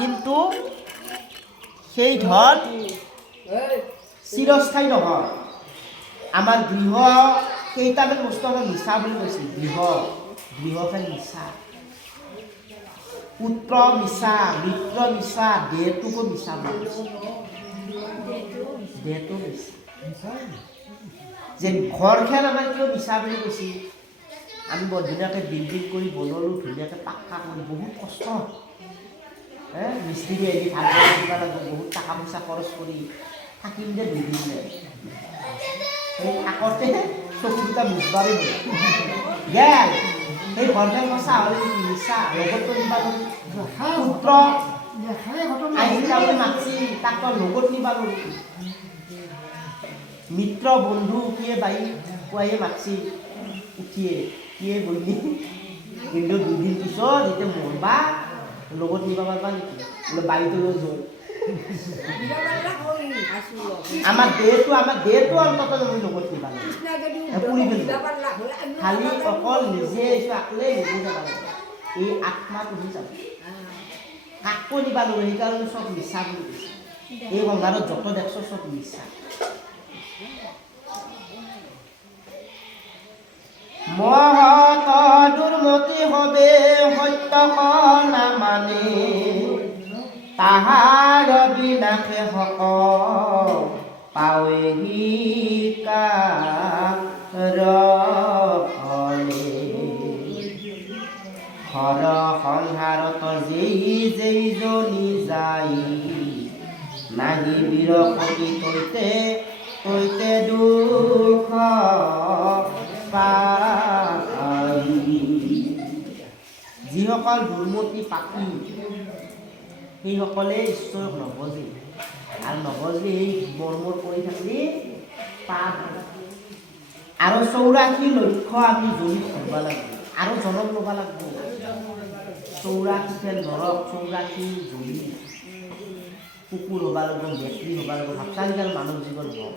কিন্তু সেই ধন চিৰস্থায়ী নহয়। আমাৰ গৃহ কেইটামান বস্তু আমাৰ মিছা বুলি কৈছিল। গৃহখন মিছা, পুত্ৰ মিছা, মিত্ৰ মিছা, দেহটোকো মিছা বুলি কৈছিল। দেহটো মিছা, যে ঘৰখন আমাৰ কিয় মিছা বুলি কৈছিল। আমি বৰ ধুনীয়াকৈ বিল্ডিং কৰি বনালোঁ, ধুনীয়াকৈ পাক্কা কৰি, বহুত কষ্ট মিস্ত্ৰী আহি ভাল কৰি দিব লাগিব, বহুত টকা পইচা খৰচ কৰি থাকিম যে দুদিন সেই থাকোঁতে চকু দুটা মুচবাৰেই গেল। সেই ঘৰখন সঁচা হ'লে মিছা, লগতো নিবা পুত্ৰ আহিলা বুলি মাতছি, তাক লগত নিবা নোৱাৰি। মিত্ৰ বন্ধু উঠিয়ে বাই পুৱাইয়ে মাতছি, উঠিয়ে কিয়ে গ'লি, কিন্তু দুদিন পিছত যেতিয়া মৰবা লগত নিবা পাৰিবা নেকি, বোলে বাৰীটো লৈ যোৱা। আমাৰ দেহটো অন্তত আমি লগত নিবা লাগে, পুৰি পেলাব খালি অকল নিজে আকলে নিজে যাব লাগে। এই আত্মা তুমি যাব, কাকো নিবা নোৱাৰে। সেইকাৰণে চব মিছা বুলি কৈছে। এই সংসাৰত যত দেখছ চব মিছা। মহত দুৰ্মতি হবে সত্য নামানে, তাহাৰ বিনাশে সকল পাৱেহি কাৰ ফলে। হৰ সংসাৰত যেইজনী যাই, নাহি বিৰকতি তৈতে দুখ পাই। যিসকল দুৰ্মতি পাপী সেইসকলে ঈশ্বৰক নবজে, আৰু নবজে এই মৰ্মৰ কৰি থাকিলে পাপ। আৰু 84 লক্ষ্য আমি জড়িত হ'ব লাগিব, আৰু জনম ল'ব লাগিব। 84 নৰক, 84 জনি কুকুৰ হ'ব লাগিব, মেকুৰী হ'ব লাগিব। ভাবচাৰিডাল মানৱ জীৱন হওক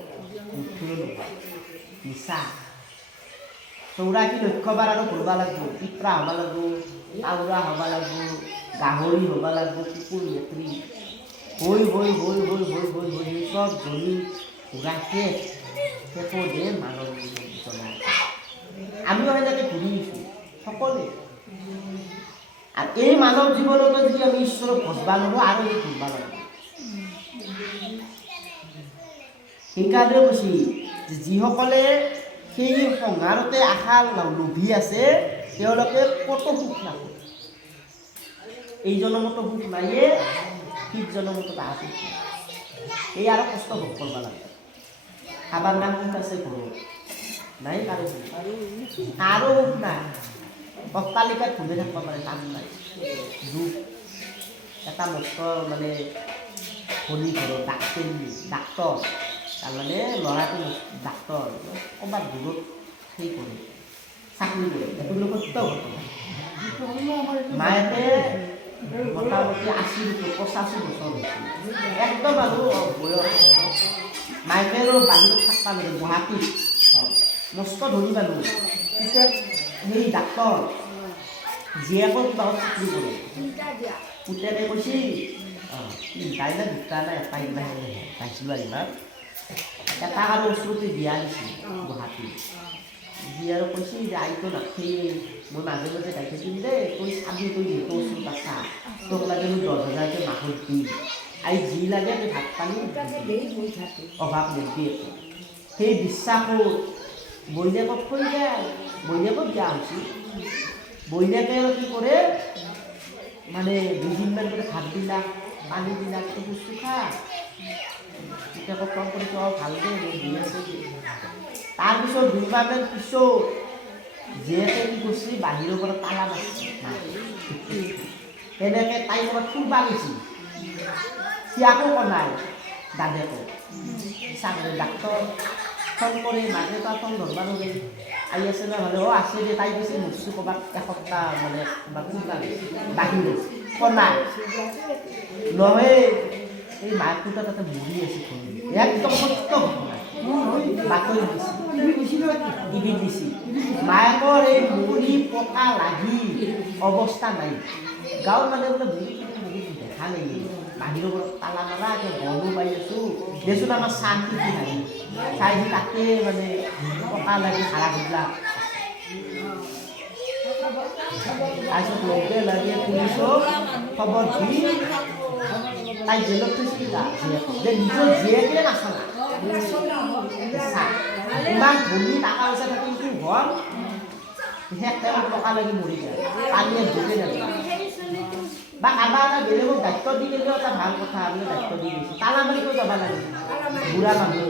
মুঠিও নহয়, মিছা। 84 লক্ষ্যবাৰ আৰু ঘূৰিব লাগিব। পিপৰা হ'ব লাগিব, কাউৰা হ'ব লাগিব, গাহৰি হ'ব লাগিব, কুকুৰ মেকুৰী হৈ চব জনি ঘূৰা শেষতহে মানৱ জীৱন জনায়। আমিও সেনেকৈ ঘূৰি আছোঁ সকলোৱে। আৰু এই মানৱ জীৱনতো যদি আমি ঈশ্বৰক ভজবা নোৱাৰোঁ, আৰু এই ঘূৰিব লাগিব। সেইকাৰণে কৈছি যে যিসকলে সেই সংসাৰতে আশা লোভি আছে, তেওঁলোকে কতো সুখ নাপায়। এই জনমতো সুখ নাইয়ে, ঠিক জনমতো তাহাঁ সুখ নাই। এই আৰু কষ্ট ভোগ কৰিব লাগে। খাবাৰ নাম সুখ আছে ঘৰত নাই, কাৰো সুখ নাই। অট্টালিকাত ঘূৰি থাকিব পাৰে, কাম নাই। দুখ এটা মস্ত মানে ধনী ঘৰৰ ডাক্তৰ, তাৰমানে ল'ৰাটো ডাক্তৰ, ক'ৰবাত দূৰত সেই কৰে, চাকৰি কৰে। এইটো বোলে সত্য ঘটনা। মায়েকে মোটামুটি 85 বছৰ হৈছিল, একদম আৰু বয়স। মায়েকে আৰু বাহিৰত থাকিব লাগে, গুৱাহাটীত মস্ত ধনী মানুহ। তেতিয়া সেই ডাক্তৰ জীয়েকৰ কিবাহত চাকৰি কৰে। পুতেকে কৈছে তাইলে দুটা নাই, এটা ইমান পাইছিলোঁ আৰু ইমান এটা আৰু ওচৰতে বিয়া দিছিল গুৱাহাটীত। যি আৰু কৈছে যে আইতো নাথাকেই, মই মাজে মাজে গাই থাকিম দেই, তই চাবি, তই তোৰ ওচৰত আছা, তোক লাগে মই 10,000কে মাহত দিম, আই যি লাগে তই ভাত পানী অভাৱ নিদিবি। সেই বিশ্বাসত বৈনাকক থৈ যায়, বৈনাকক বিয়া হৈছিল। বৈনাকে আৰু কি কৰে, মানে 2 দিনমান কৰে ভাত বিলাক, পানী বিলাক, তো বস্তু খা। পুতেকক ফোন কৰি তো ভাল দে, দি আছে। তাৰপিছত 2 মাহমান পিছত জীয়েকে কি কৰিছে, বাহিৰৰ পৰা তালা মাৰিছে। তেনেকৈ তাই ক'ৰবাত ফুৰিব গৈছে, সিয়াকো কনাই দাদেকক চাকৰি ডাক্তৰ ফোন কৰি, মাকে তাৰ ফোন ধৰিব নোৱাৰি। আহি আছে নহ'লে আছে যে, তাই কৈছে মৰছোঁ ক'ৰবাত এসপ্তাহ মানে ক'ৰবাত ফুৰিব গৈছে বাহিৰত, কনাই নহয়। এই মাকটো তাতে মৰি আছে, একদম সত্য ঘটনা, বাতৰি দিছে, টিভিত দিছে। মায়েকৰ এই মৰি পকা লাগি অৱস্থা নাই। গাঁৱৰ মানুহে বোলে বহুত দেখা ভাল লাগি বাহিৰৰ পৰা তালা মাৰা গৰমো পাই আছোঁ দেচোন আমাৰ শান্তি কি লাগে চাই তাতে মানে টকা লাগি ভাড়া ঘূৰা তাৰপিছত লগে লগে পুলিচক খবৰ দি তাই জেলত থৈছিল যে নিজৰ জীয়েকে নাচলা ইমান ধনী টকা পইচা থাকি কি হ'ল শেষ টাইমত টকা লাগি মৰি যায় পানীয়ে ধুতে নাযায় বা কাৰোবাৰ এটা বেলেগক দায়িত্ব দি গ'লেও এটা ভাল কথা আমি দায়িত্ব দি গৈছোঁ তালা মাৰিব যাব লাগে বুঢ়া মানুহ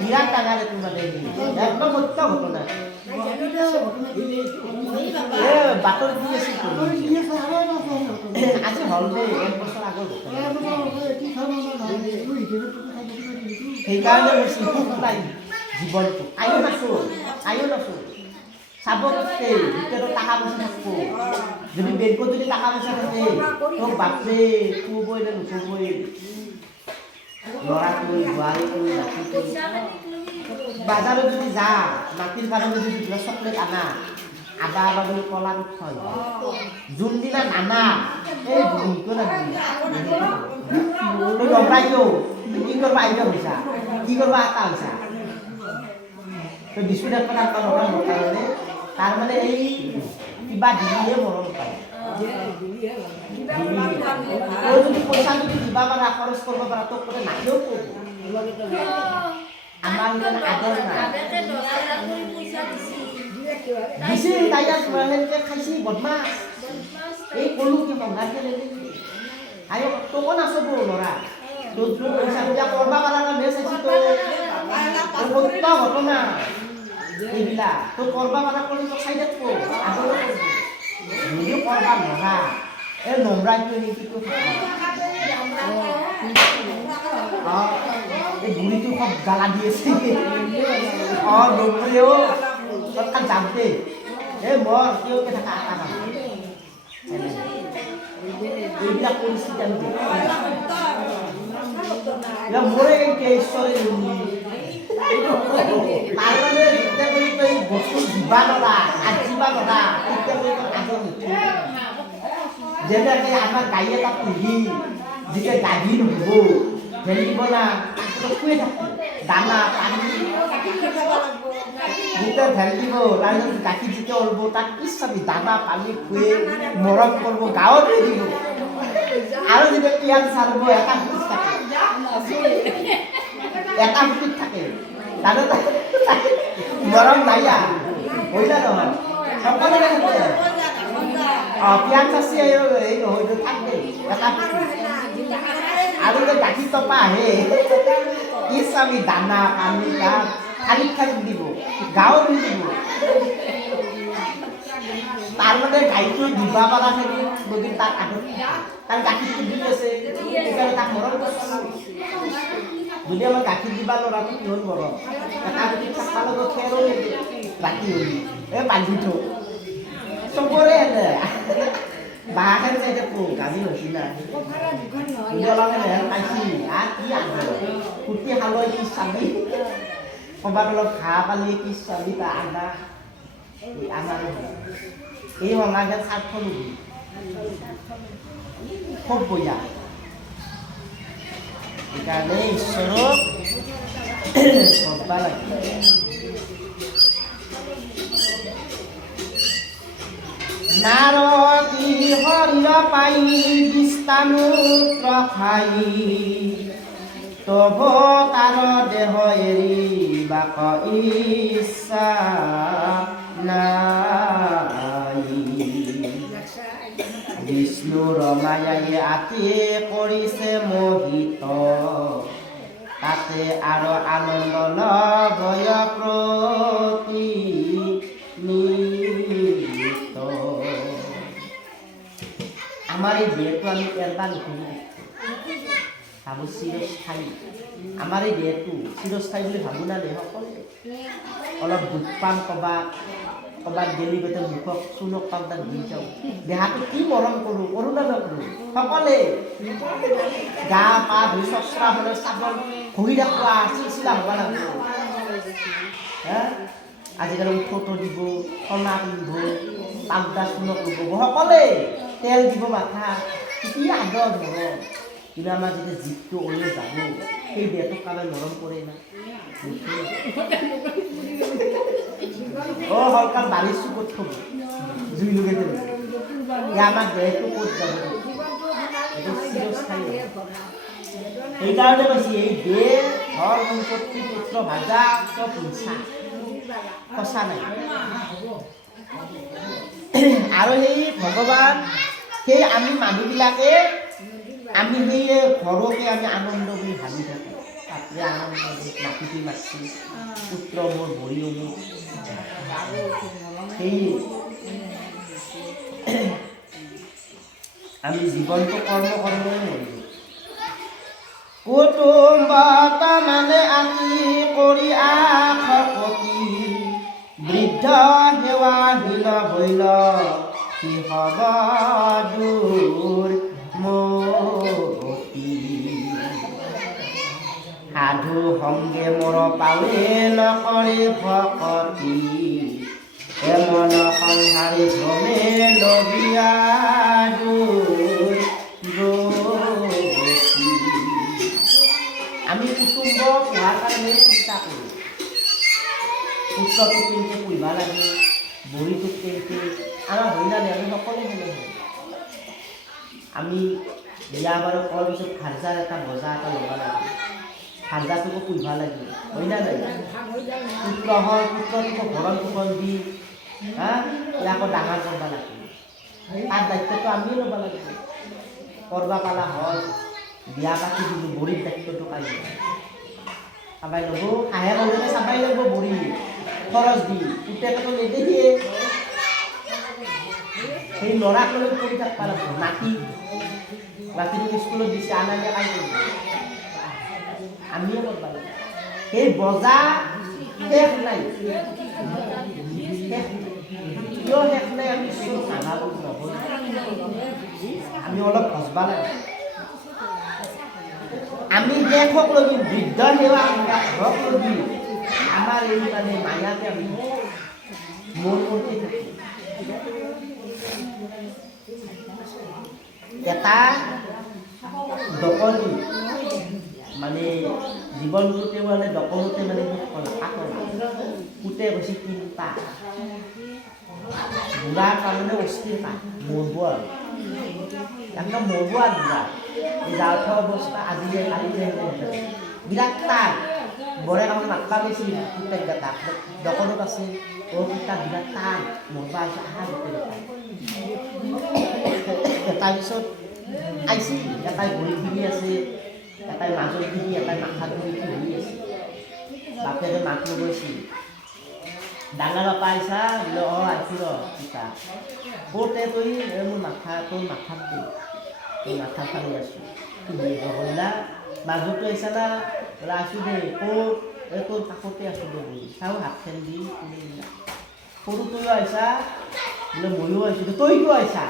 বিৰাট ডাঙৰ এইটো মানে একদম সত্য ঘটনা বাতৰি দি আছিল আজি হ'ল দেই 1 বছৰ আগৰ সেইকাৰণে বেছি সুখ নাই জীৱনটো আয়ো নাছোঁ চাব গ'লে ভিতৰত টকা পইচা থাকিব যদি বেংকত যদি টকা পইচা থাকে তোক বাপৰে খুবই নে নুখুবই ল'ৰাটোলৈ বোৱাৰীটোলৈ নাতিটোলৈ বাজাৰত যদি যা নাতিৰ কাৰণে যদি কিবা চকলেট আনা আদা বুলি কলাত থয় যোনদিনা নানা এই বুঢ়ীটো নানি তই নবৰাই কিয় কি কৰিব আহিব হৈছা কি কৰিব আটা হৈছা তই বিস্কুট এখন আনবা নকৰা কাৰণে তাৰমানে এই কিবা দিলিহে মৰম পায় তই যদি পইচা যদি দিবা পাৰা খৰচ কৰিব পাৰা তোক ক'লে নাহিও আমাৰ আদৰ নাই দিছিল তাই সেনেকৈ খাইছি বদমাছ এই ক'লোঁ কি সংঘাতকৈ লেলি আৰু তোকো নাচব ল'ৰা তোৰ পইচা পূজা কৰিব পাৰা কাৰণে চাইছি তই সত্য ঘটনা এইবিলাক তই কৰিব পাৰা কৰি তোক চাই থাকিব আগলৈ যদিও কৰিব নৰা এই নম্ৰাইটো সেইটো এই বুঢ়ীটো খুব গালা দি আছে নম্ৰেও তৎকাল যাওঁতে এই মৰ কিয়কে থাকা আটা নহয় এইবিলাক পৰিস্থিতি আমি দেখোঁ মোৰে এতিয়া ঈশ্বৰে তাৰমানে যেতিয়া কৰি তই বস্তু দিবা নৰা আজিবা নৰা তেতিয়া কৰি তই আগত নুঠে যেনেকৈ আমাৰ গাই এটা পুহি যেতিয়া গাভী নহ'ব ভেলিব না শুয়ে থাকোঁ দানা পানী যেতিয়া ভেল দিব তাৰপিছত গাখীৰ যেতিয়া ওলব তাক কি চাবি দানা পানী খুৱে মৰম কৰিব গাঁৱত এৰি দিব আৰু যেতিয়া পিয়াজ চালব এটা ফুটিত থাকে মৰম নাই হৈ যায় নহয় সকলোৰে থাকে পিয়াজ চাচি এই নহয় থাকে এটা আৰু যে গাখীৰ টপা আহে কি চাবি দানা পানী গাত খালি দিব গাঁৱত দি দিব তাৰমানে গাইটো দিবা পাৰা খেলি গতিকে তাক আগত তাৰ গাখীৰটো দি আছে সেইকাৰণে তাক মৰম যদি আমাৰ গাখীৰ দিবা ল'ৰাটো কিহত মৰম এটা যদি থাকবা লগত খেৰো ৰাতি হলি এই বান্ধি থওঁ চবৰে এনে বাঁহখান চাই থাকোঁ গাড়ী হৈছি না অলপ এনে পাইছি আৰু কি আগে ফুটি খালৈ কি চাবি ক'ৰবাত অলপ ঘাঁহ পালি কি চাবি তাৰ আদা আমাৰ এই সমাজে স্বাৰ্থ লবি খুব বঢ়িয়া সেইকাৰণে ঈশ্বৰক ভজবা লাগে নাৰদী হৰিয় পাই বিষ্ণুক ৰখাই তব তাৰ দেহ এৰি বাক ইচ্ছা নাই বিষ্ণুৰ মায়াই আতিয়ে কৰিছে মোহিত তাতে আৰু আনন্দ লভয় প্ৰতি আমাৰ এই দেহটো আমি এৰবা নুশুনো ভাবো চিৰস্থায়ী আমাৰ এই দেহটো চিৰস্থায়ী বুলি ভাবো না দেহ সকলোৱে অলপ দুখ পাম ক'ৰবাত গেলি গোটেই মুখক চুলক পাম তাত দি যাওঁ দেহাটো কি মৰম কৰোঁ না নকৰোঁ সকলোৱে গা পা ধুই চচৰা হ'লে চাবোন ঘঁহি ৰাখবা চিলচিলা হ'ব লাগিব আজিকালি ফটো দিব সোণা পিন্ধিব পাউডাৰ চূণক ল'ব সকলে তেল দিব মাথা কি আদৰ মৰম কিন্তু আমাৰ যেতিয়া জীপটো ওলাই যাব সেই দেহটোক কামে মৰম কৰে না সৰকাৰ বাৰীৰ চুকত থব জুই লগাই দিব আমাৰ দেহটো ক'ত যাব এইটো চিৰস্থায়ী সেইকাৰণে কৈছে এই দেহ ঘৰ সম্পত্তি পুত্ৰ ভাজা চব মিছা সঁচা নাই আৰু সেই ভগৱান সেই আমি মানুহবিলাকে আমি সেই ঘৰকে আমি আনন্দ বুলি ভাবি থাকোঁ তাতে আনন্দ নাতিটি মাতি পুত্ৰ মোৰ ভৰি অমুক সেই আমি জীৱনটো কৰ্ম কৰ্মই মৰিলোঁ কুটুম্বত মানে আতি কৰি আখপতি বৃদ্ধ সেৱাশীল হৈল কি হ'ব দূৰ মতি সাধু সংগে মৰ পাৱে নকৰে ভকতি এমন সংসাৰী ভ্ৰমে লবিয়া দূৰ আমি কুটুম্ব পোহাৰ কাৰণে চিন্তা কৰোঁ পুত্ৰটোক কেনেকৈ পুহিব লাগে বুঢ়ীটোক কেনেকৈ আমাৰ হৈ নানে আমি সকলোৱে সেনে হয় আমি বিয়া বাৰু কৰাৰ পিছত খাৰ্জাৰ এটা বজা এটা ল'ব লাগে খাৰ্জাটোকো পুহিব লাগে হৈ না নাই পুত্ৰ হয় পুত্ৰটোকো ভৰণ পোষণ দি ইয়াকো ডাঙৰ কৰিব লাগে তাৰ দায়িত্বটো আমিয়ে ল'ব লাগিব কৰিব পালা হয় বিয়া পাতি দিলোঁ বুঢ়ীৰ দায়িত্বটো কালি চাবাই ল'ব আহে মানুহে চাবাই লাগিব বুঢ়ী খৰচ দি পুতেকটো নেদেখিয়ে সেই ল'ৰাক লৈ কৰি থাকিব লাগিব নাতি ৰাতিটো স্কুলত দিছে আনা নিয়া কাই কৰিব আমিও কৰিব লাগিব সেই বজা শেষ নাই কিয় শেষ নাই আমি চব নাভাবোঁ নহ'ল আমি অলপ ভজবা লাগে আমি শেষক লগি বৃদ্ধ সেৱা হক লগি আমাৰ এই মানে মায়াতে আমি মন করতে থাকি এটা দকলি মানে জীবনটোতে মানে দকলতে মানে কুটে বেশি চিন্তা বুঢ়াৰ কাৰণে অস্থিৰতা মৰবোৱা একদম মৰবোৱা বুঢ়া এই যাৰ্থ অৱস্থা আজিলে কালিলে বিৰাট টান বৰে কাম মাতবা গৈছিল কুটেক গাতা দকলত আছে কিতা বিৰাট টান মৰবা আছে আহা তাৰপিছত আইছি এটাই ভৰি ফিৰি আছে এটাই মাজত ফিৰি এটাই মাথাত ধৰি ফিৰি আছে বাপেৰে মাত লগাইছিল ডাঙৰ বাপা আইছা বোলে আইছি কিতা কওঁতে তই মোৰ মাথা তোৰ মাথাত দে তোৰ মাথা ফালি আছোঁ কইলা মাজতো আইছা না বোলে আছোঁ দে তোৰ কাষতে আছোঁ দে বুলি চাওঁ হাতখন দি সৰু তইও আইছা বোলে ময়ো আইছোঁ তই কিয় আইছা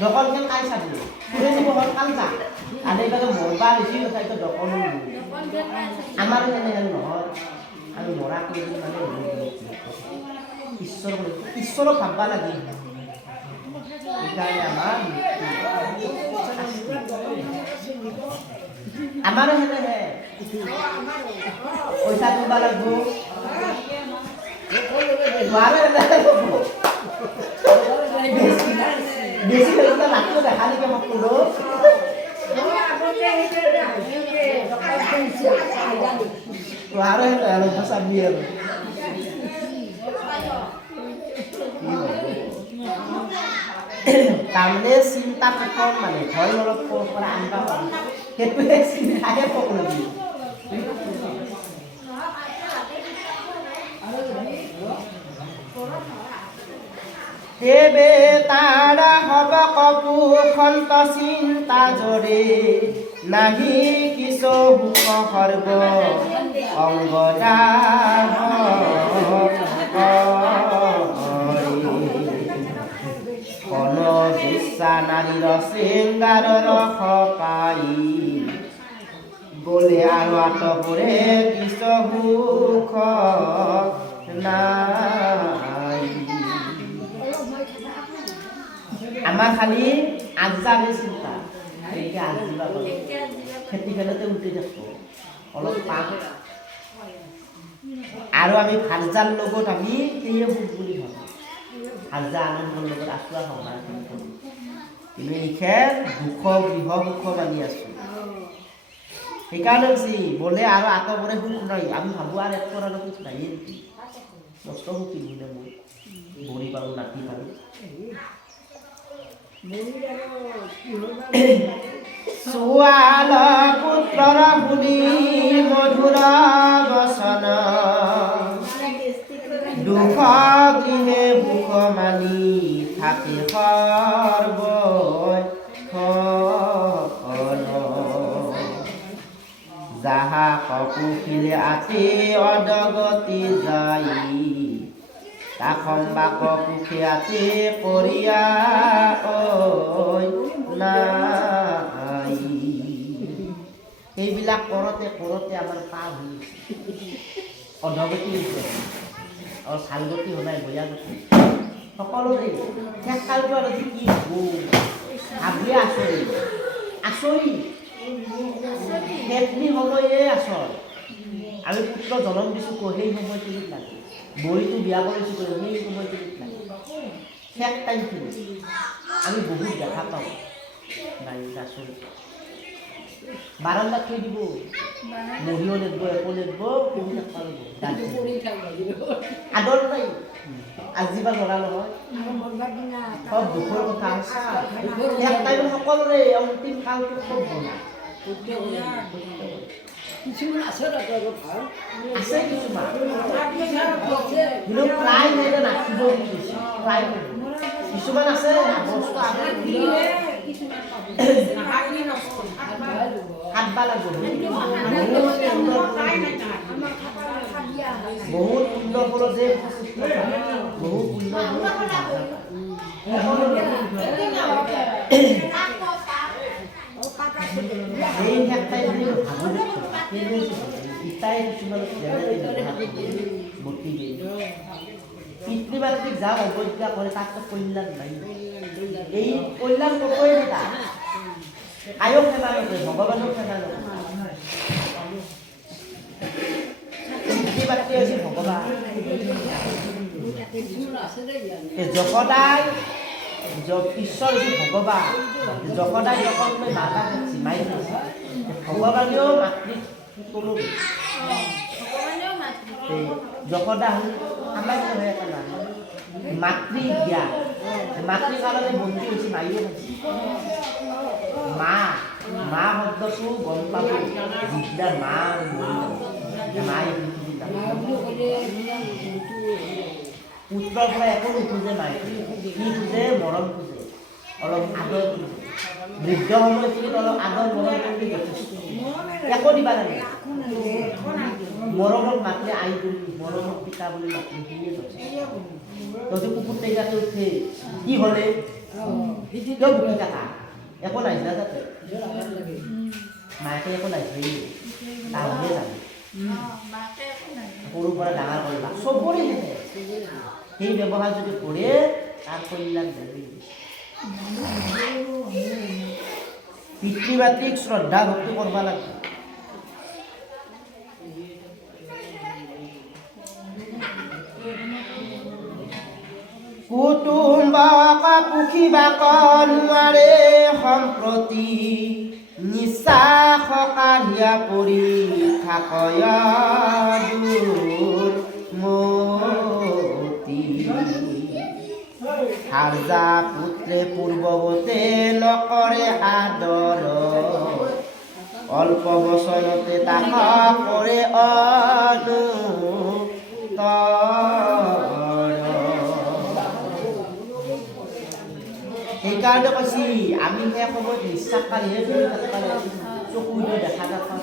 দকলখন কাই চাবি ফুৰে যাব হ'ল কাল যা আনে এইভাগে মৰবা বেছি তাইতো দকল আমাৰ তেনেহেন নহয় আমি মৰা কৰি মানে ঈশ্বৰক ভাববা লাগে সেইকাৰণে আমাৰো সেনেহে পইচা দিব লাগিব বেছি হ'লে লাখটো দেখা নেকি মোক কোনো আৰু চাবি আৰু তাৰমানে চিন্তা প্ৰথম মানে ভয় অলপ পৰা আনবা পাৰি সেইটোৱে চিন্তাহে পকৰি দেৱে তাৰা হব কপুখন্ত চিন্তা জৰে নাহি কিছু সুখ সৰ্ব অংগদা কন বেচা নাৰীৰ শৃংগাৰৰ সপাই গলে আৰু আঁতৰে কিছু সুখ নাই আমাৰ খালি আজাৰে চিন্তা এতিয়া আজিবা খেতি খেলতে উঠি থাকো অলপ পাম আৰু আমি ভালজাৰ লগত আমি সেয়ে বুট বুলি ভাবোঁ ভালজা আনন্দৰ লগত আছোৱা সমাজ কিন্তু এইখেৰ দুখ গৃহ সুখ মানি আছোঁ সেইকাৰণে হৈছে বোলে আৰু আঁতবৰে সুখ নাই আমি ভাবোঁ আৰু এক আৰু সুখ নাই নেকি মস্ত সুখী নহ'লে মই বৰি পাৰোঁ নাতি পাৰোঁ ছোৱাল পুত্ৰৰ শুনি মধুৰ বচন দুখ গৃহে সুখ মানি থাকে সৰ্বই যাহা কপুখিলে আতি অদগতি যাই তাখম্বা কপুখে আতি কৰিয়া নাই সেইবিলাক কৰোঁতে কৰোঁতে আমাৰ পাৰ হৈছে অধগতি হৈছে আৰু চালগতি হোৱাই বয়া গতি সকলোৰে শেষ কালটো আৰু কি ভাবিয়ে আচৰিত আচৰিত সেইখিনি সময়ে আচল আমি পুত্ৰ জন্ম দিছোঁ সেই সময়খিনিত লাগে বৰিটো বিয়া কৰিছোঁ সেই সময়খিনিত লাগে শেষ টাইমখিনি আমি বহুত দেখা পাওঁ নাই আচৰিত বাৰান্দাত থৈ দিব মহিও নেদব একো নেদব আদৰ নাই আজিবা ল'ৰা নহয় সব দুখৰ কথা এক টাইমত সকলোৰে অন্তিম কালটো খুব বনা কিছুমান আছে আছে কিছুমান কিন্তু প্ৰায় নেদে নাচিব প্ৰায় কিছুমান আছে বস্তু হাতবা লাগিব বহুত সুন্দৰ ফলত যে বহুত সুন্দৰ এই ক্ষেত্রে ইটাই কিছুমান পিতৃমাতৃক যা অবজ্ঞা করে তার তো কল্যাণ নাই এই কল্যাণ কতই না আয়ক সেনা নকরে ভগবানক সেনা নকরে পিতৃমাতৃ হৈছে ভগৱান যশোদাই ঈশ্বৰ হৈছে ভগৱান যশোদাই যখন মাতাক চিমাই দিছে ভগৱানেও মাতৃক কোনো যশোদা হল আমাৰ হয়ে এটা নাম মাতৃ জ্ঞান মাতৃ কাৰণে বন্ধু হৈছে মাইও মা মা শব্দটো গম পাব যিবিলাক মা মায়ে পুত্ৰৰ পৰা একো নোখোজে মায়ে কি খোজে মৰম খোজে অলপ আদৰ খোজে বৃদ্ধ সময়খিনিত অলপ আদৰ মৰম কৰি যথেষ্ট একো দিবা লাগে মৰমক মাতিলে আই বুলি মৰমক পিতা বুলি মাতিলে সিয়ে যথেষ্ট তহঁতি কুকুৰ টেঙাতে উঠে কি হ'লে কিয় বুকি থাকা একো নাইছিলা যাতে মাকে একো নাইছিল তাহলে জানে সৰুৰ পৰা ডাঙৰ কৰিবা চবৰে সেই ব্যৱহাৰ যদি কৰে তাৰ কল্যাণ দেবী পিতৃ মাতৃক শ্ৰদ্ধা ভক্তি কৰিব লাগে কুটুম্বক পুখিবাক নোৱাৰে সম্প্ৰতি নিশ্বাস কাঢ়িয়া পৰি থাকয় মতি হাজা পুত্ৰে পূৰ্বৱতে নকৰে আদৰ অল্প বচনতে তাক কৰে সেইকাৰণে কৈছি আমি সেই সময়ত নিশ্বাস কাঢ়িহে পৰি থাকিব লাগে চকু দেখা নাপাওঁ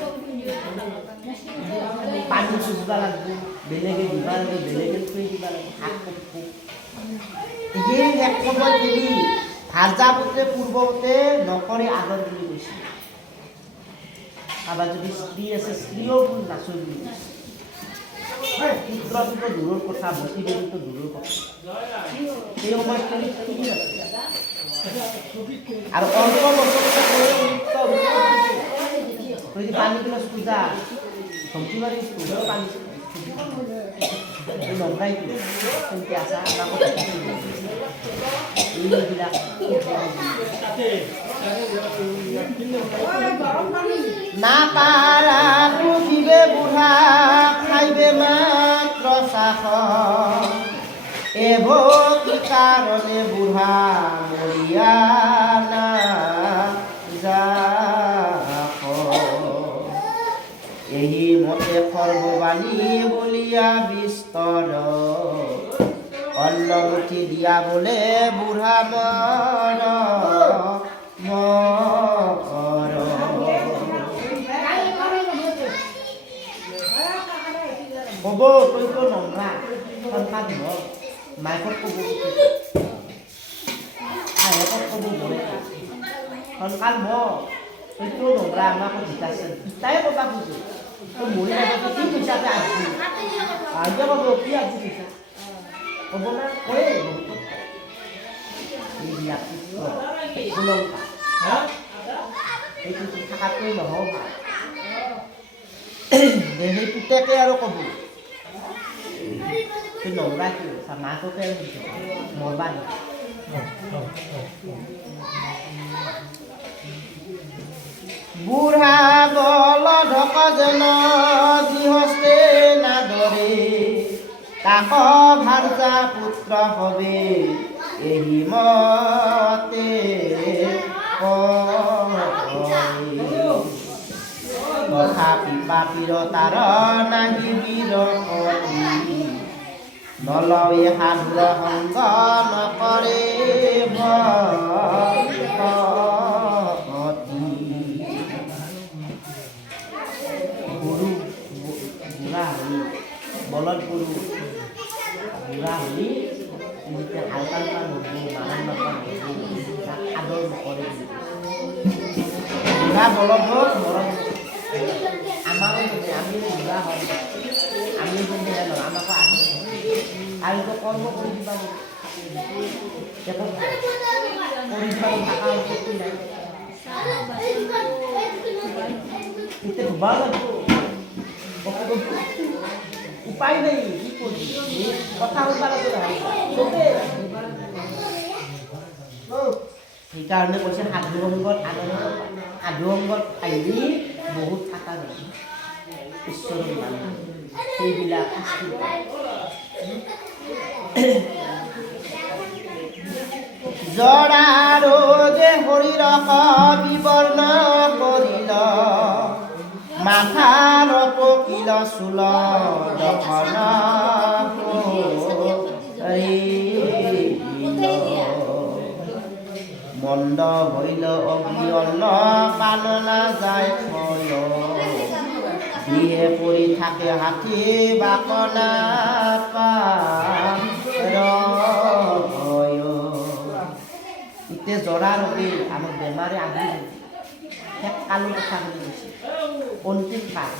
পানী চুচব লাগিব বেলেগে দিব লাগে বেলেগে থৈ দিব লাগে হাত কপো সেই এক সময়ত যদি ভাজা পুত্ৰে পূৰ্বৱতে নকৰে আদৰ বুলি কৈছে কাৰোবাৰ যদি স্ত্ৰী আছে স্ত্ৰীও নাচয় বুলি কৈছে পুত্ৰটোতো দূৰৰ কথা মতিবেদীটো দূৰৰ কথা সেই সময়ত কি আছে আৰু অল্প বছৰতে পানী গিলাচ পূজা ধমকি মাৰি পানী নমৰাইতো তেন্তে আছা এইবিলাক না পাৰা পুহিবে বুঢ়া খাইবে মাত্ৰ চাহ এভকি কাৰণে বুঢ়া মৰিয়া না এই মতে সৰ্ববাণী বলিয়া বিস্তৰ অন্নমুঠি দিয়া বোলে বুঢ়া ক'ব তইতো নমৰা সন্তান হল মাইকত ক'ব আহেকত ক'ব মই সন্তান তইতো নমৰা আমাক জিকাইছে ইটাই ক'বা খুজো তই মৰি যাব কি পইচাতে আহিছিল এতিয়া ক'ব কি আজি পইচা ক'ব না কয়ে এইবিলাক কুলংকা এইটো থকাটোৱে নহ'ব সেই পুতেকে আৰু ক'ব তই নমৰা কি মাককে মৰবা নি বুঢ়া বল ঢক যেন যিহস্তে নাদৰে কাক ভাৰ্যা পুত্ৰ হবে এই মতে তথাপি পাপীৰ তাৰ নাহি বিৰতি নলয়ে সাধুৰ সংগ নকৰে গৰু বুঢ়া হলি বলদ গৰু বুঢ়া হলি যেতিয়া হালকাল পা নদী মানুহ নকৰা তাক আদৰ নকৰে বুঢ়া বলদ হ'ল মৰম আমাৰো আমি বুঢ়া হয় আমি যদি আমাকো আদৰ আৰু কৰ্ম কৰি দিবা কৰি দিবা থাকা নাই এতিয়া ধুবা লাগিব উপায় নাই কি কৰিবি কথা শুনবা লাগিব সেইকাৰণে কৈছে সাধু সংগত সাধু সংগত আহিলি বহুত থাকা যায় ঈশ্বৰৰ মানুহ সেইবিলাক জৰাৰো যে শৰীৰক বিবৰ্ণ কৰিল মাথাৰ পকিল চুল দখন মন্দ হইল অগ্নি অন্ন কাননা যায় ফল দিয়ে পৰি থাকে হাতী বাকনা ইতে জৰা ৰবি আমাৰ বেমাৰে আহি শেষ কালো কথা বুলি কৈছে অন্তিম কাল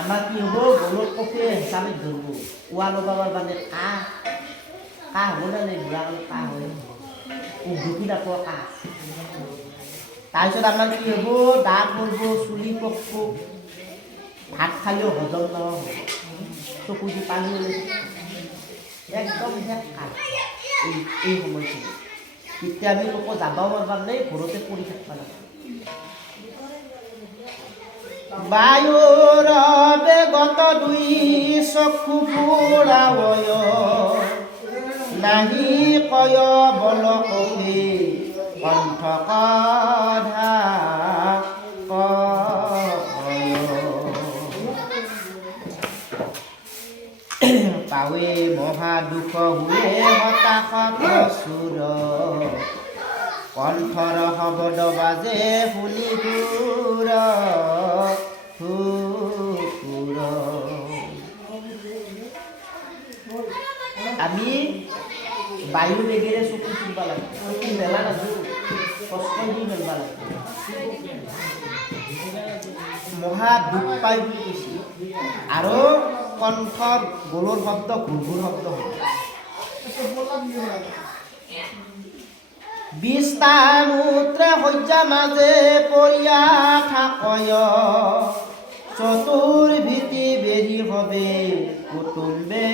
আমাৰ কি হ'ব গলত কফে হিচাপে ধৰিব কোৱা লগাবৰ মানে কাহ হ'ব নে বুঢ়া কালত কাহ হয় ঢুকি নাপাব কাহ তাৰপিছত আমাৰ কি হ'ব দাঁত পৰব চুলি পকব ভাত খালেও হজম নহ'ব চকু দি পানী ওলাই একদম শেষ কাল এই সময়খিনি তেতিয়া আমি ক'ব যাবও পাৰবা নাই ঘৰতে পৰি থাকিব লাগে বায়ুৰ বেগত দুই চকু ফুৰাবয় নাহি কয় বল কবি কণ্ঠ কধা পাৱে মহা দুখ হুৱে হতাশ প্ৰচুৰ কণ্ঠৰ শব্দ বাজে শুনি দূৰ আমি বায়ু বেগেৰে চকু ফুৰিব লাগে চকু মেলা নাজো কষ্ট দি মেলিব লাগে মহা দুখ পায় বুলি কৈছে আৰু কণ্ঠৰ গলৰ শব্দ ঘূৰ ঘূৰ শব্দ হয় বিস্তামূত্ৰে শয্যা মাজে পৰিয়া থাকয় চতুৰ্ভীতি বেৰি হবে কুটুম্বে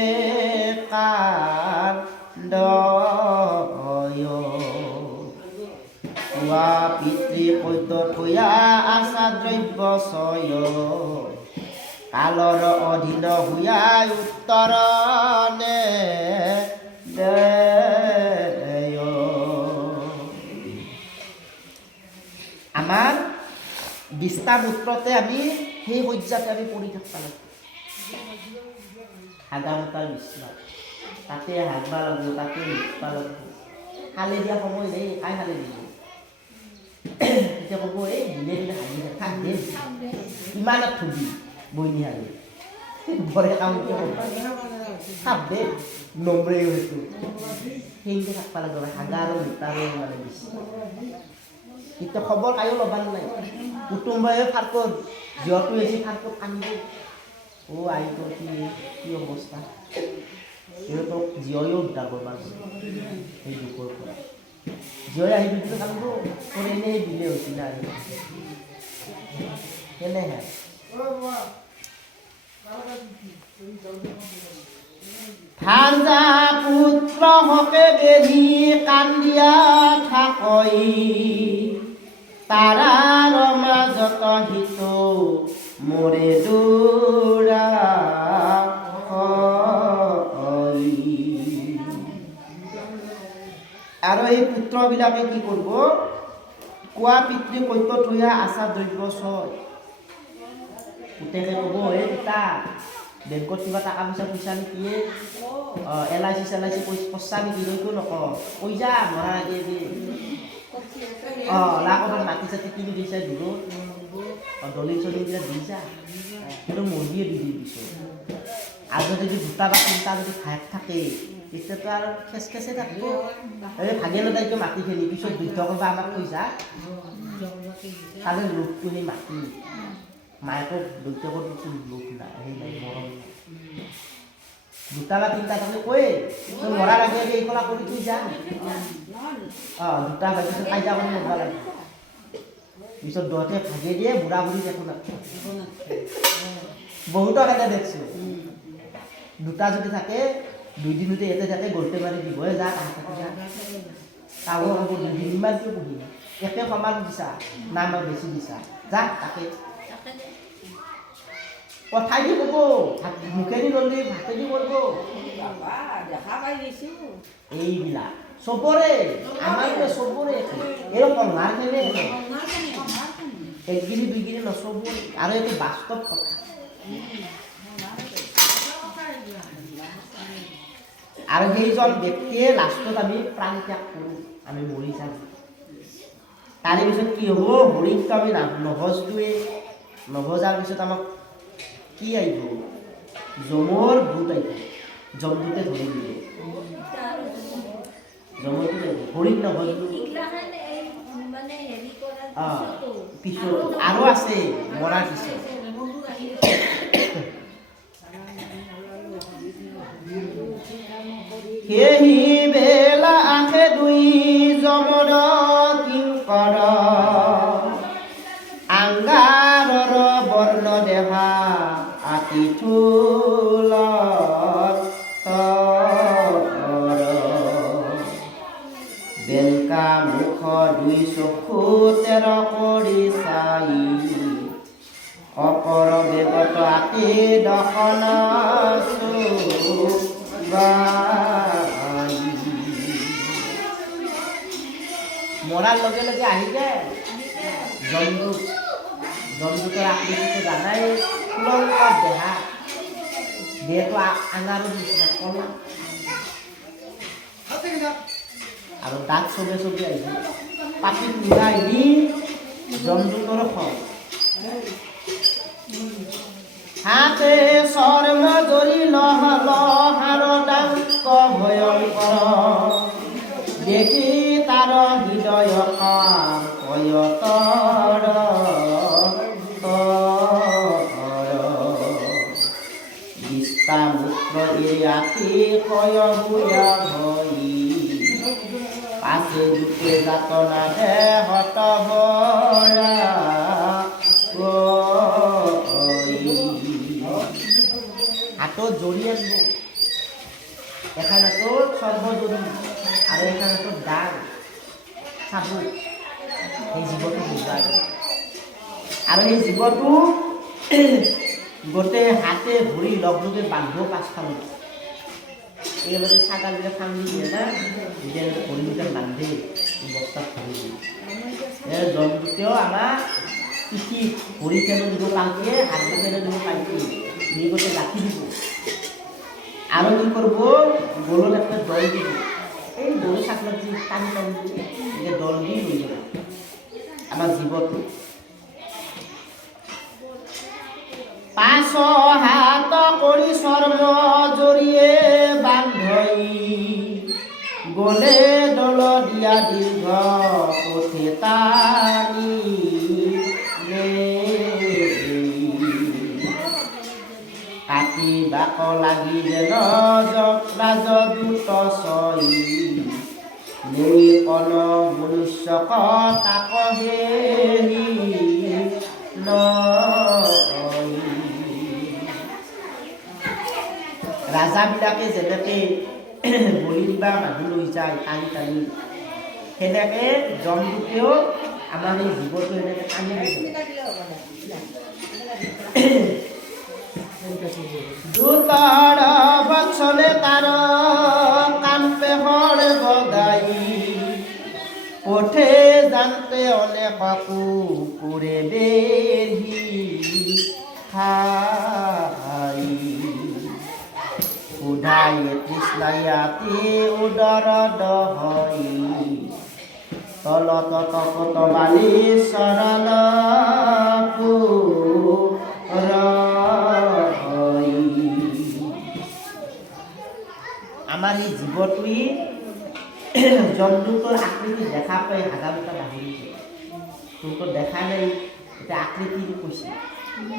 কান্দয় পুৱা পিতৃ সৈত থৈয়া আশা দ্ৰব্য চয় কালৰ অধীন হুয়া উত্তৰ নে আমাৰ বিস্তামূত্ৰতে আমি সেই শয্যাতে আমি পৰি থাকিব লাগিব হাগামতাৰ বিচনাত তাতে হাগবা লাগিব তাতে লিখিব লাগিব হালে দিয়া সময় নেই কাই হালে দিব তেতিয়া ক'ব এই দিনে দিনে হাগি থাক দে ইমানত থবি বইনি হালে ঘৰে কাম খাব দে নম্বৰে হয়তো সেইকে থাকিব লাগিব হাগা আৰু লিটাৰ মানে বেছি এতিয়া খবৰ কায়ো ল'বা নাই কুটুম্বাই ফাৰ্কত জীয়টো এসে ফাৰ্কত আনিব আইতো কি অৱস্থা সিহঁতক জীয়ও উদ্ধাৰ কৰিব সেই দুখৰ পৰা জীয় আহি দুদিন কান্দিব তোৰ এনেই দিলে হৈছিল আৰু সেনেহে ভাঞ্জা পুত্ৰ হকে বেৰি কান্দিয়া থাকই তাৰাৰ মাজত হিত মোৰে দৌৰা আৰু এই পুত্ৰবিলাকে কি কৰিব কোৱা পিতৃ কৈত থৈয়া আশা দ্ৰব্য ছয় পুতেকে ক'ব এই পিতা বেংকত কিবা টকা পইচা নেকি LIC পইচা নেকি নকো নকওঁ কৈ যা মৰা আগে লাখত মাটি চাটি কিনি দিছে দূৰত দলিল চলিবিলাক দি যা কিন্তু মন্দিয়ে দি দিছোঁ আৰু যদি দুটা বা তিনিটা যদি ভাগ থাকে তেতিয়াতো আৰু খেচে থাকিব এই ভাগে নদাইকে মাটিখিনি পিছত যুদ্ধ কৰিব আমাক কৈ যা তাৰে লোকটো সেই মাটি মায়েকক দৈত্যকৰ লোক নাই সেই নাই মৰম দুটা বা তিনিটা তাৰমানে কয়ে তই মৰাৰ আগে আগে এইফালা কৰি থৈ যা দুটা ভাই পিছত কাইজা কৰি মৰবা লাগে পিছত দহতে ভাগে দিয়ে বুঢ়া বুঢ়ী দেখো না বহুতক এটা দেখছোঁ দুটা যদি থাকে দুইদিনতে ইয়াতে থাকে গল্টে মাৰি দিব যা তাহো হ'ব দুদিন ইমান কিয় পুহিম একে সমান দিছা নাম বেছি দিছা যা তাকে কথাই দি ক'ব মুখেদি নলি ভাতেদি কৰিব এইবিলাক চবৰে আমাৰ চবৰে এই কংহাৰ খেলে একগিৰি দুইগিৰি নচবৰে আৰু এইটো বাস্তৱ কথা আৰু সেইজন ব্যক্তিয়ে লাষ্টত আমি প্ৰাণ ত্যাগ কৰোঁ আমি মৰি যাম তাৰে পিছত কি হ'ব হৰিণটো আমি নভজটোৱে নভজাৰ পিছত আমাক কি আহিব যমৰ ভূত আহিব যমদূতে ধৰি দিব যমদূতে হৰিণ নভজটো পিছত আৰু আছে মৰাৰ পিছত সেহি বেলা আখে দুই যমৰ কিংকৰ আংগাৰৰ বৰ্ণ দেহা আতি থুল বেলকা মুখ দুই চকু তেৰ কৰি চাই অপৰ বেগত আতি দশন মৰাৰ লগে লগে আহি যায় জমদূতৰ আকৃতিটো জানাই কুলংকৰ দেহা দেহটো আঙাৰৰ নিচিনা কলা আৰু দাঁত চবে আহিছে পাতিত মিলাই দি জমদূতৰ খং হাতে চৰ্ম জৰি লহাৰ ডাঙ্ক ভয়ংকৰ দেখি তাৰ হৃদয় কয়তৰ বিস্তামূত্ৰ এৰি আতি কয় বুঢ়া ভই পাছে দুটে যাতনা দেহত ভৰা হাতত জড়ি আনব এখন হাতত সৰ্বজৰী আৰু এখন হাতত দাগ চাবুক সেই জীৱটো বুজায় আৰু সেই জীৱটো গোটেই হাতে ভৰি লগে বান্ধিব পাঁচফালে এইভাবে ছাগালবিলাক খান্দি দিয়ে না এতিয়া ভৰিবিলাক বান্ধে বস্তাত ভৰি দিয়ে জন্তুতেও আমাৰ পিঠি ভৰি কেনে দিব পালকে হাতে কেনে দিব পালকে নি গোটেই গাঁঠি দিব আৰু কি কৰিব গলত একটা দল দিব এই গৰু ছাগলত যি টানি টানি দিয়ে এতিয়া দল দি লৈ যাব আমাৰ জীৱটো পাঁচ হাত কৰি চৰ্ম জৰিয়ে বান্ধই গলে দল দিয়া দীৰ্ঘ পথে টানি কাটি বাক লাগি যেন ৰাজদূত চই নেই কল মনুষ্যক তাক হেৰি ৰাজাবিলাকে যেনেকৈ বলি দিবা মানুহ লৈ যায় টানি টানি সেনেকৈ জন্তুকেও আমাৰ এই জীৱটো এনেকৈ টানি দুটাৰ বচনে তাৰ কাণ পেহৰ বগাই পঠে জানতে অনেক কুকুৰে বেৰি খাই উধাই তৃষ্ণায়াতি উদৰ দহই তলত তপত বালি চৰণ আমাৰ এই জীৱটোৱে জন্তুটোৰ আকৃতি দেখা পাই হাজাৰটা বাহিৰিছে তোৰতো দেখা নাই এতিয়া আকৃতি কৈছে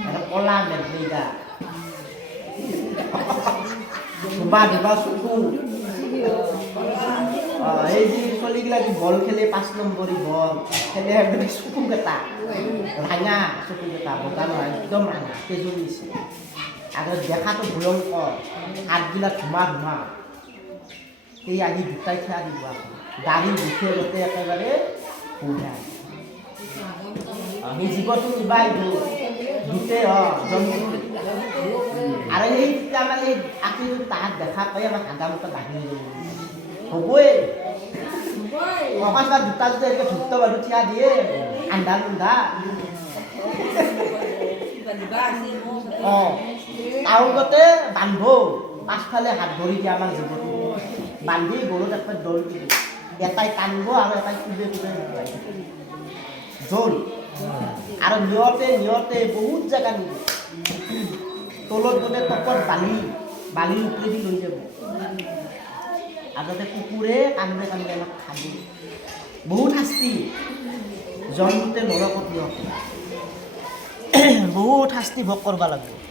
এটা কলা মেঘা ধুবা ধুবা চকু এই যে চলিগিলা বল খেলে 5 নম্বৰী বল খেলে একদম চকু কেইটা ৰাঙা চকু কেইটা বগা নহয় একদম ৰাঙা তেজু নিছে আগত দেখাটো ভয়ংকৰ হাতগিলা ধুমা ধুমা এই আহি দুটাই খেয়া দিব গাড়ী গুঠে গোটেই একেবাৰে পুৰাই সেই জীৱটো কিবা দুটে জন্ম আৰু সেই আমাৰ এই আকৃতি তাহাত দেখা পাই আমাৰ হাগামতা বাঢ়ি হ'বই অকণমান দুটা দুটা এনেকৈ ধূপ্ত বাৰু থিয়া দিয়ে আন্ধা মুন্ধা টাউনতে বান্ধ পাছফালে হাত ধৰি দিয়ে আমাৰ জীৱটো বান্ধি গৰুত একটা দৌল দিব এটাই টানিব আৰু এটাই কুবে কুবে জোল আৰু নিয়তে বহুত জেগা নিব তলত গ'লে টপত বালি ওপৰেদি লৈ যাব আগতে কুকুৰে কান্দে কান্দে আমাক খাব বহুত শাস্তি জন্তুতে নৰকত নিয়ক বহুত শাস্তি ভোগ কৰিব লাগিব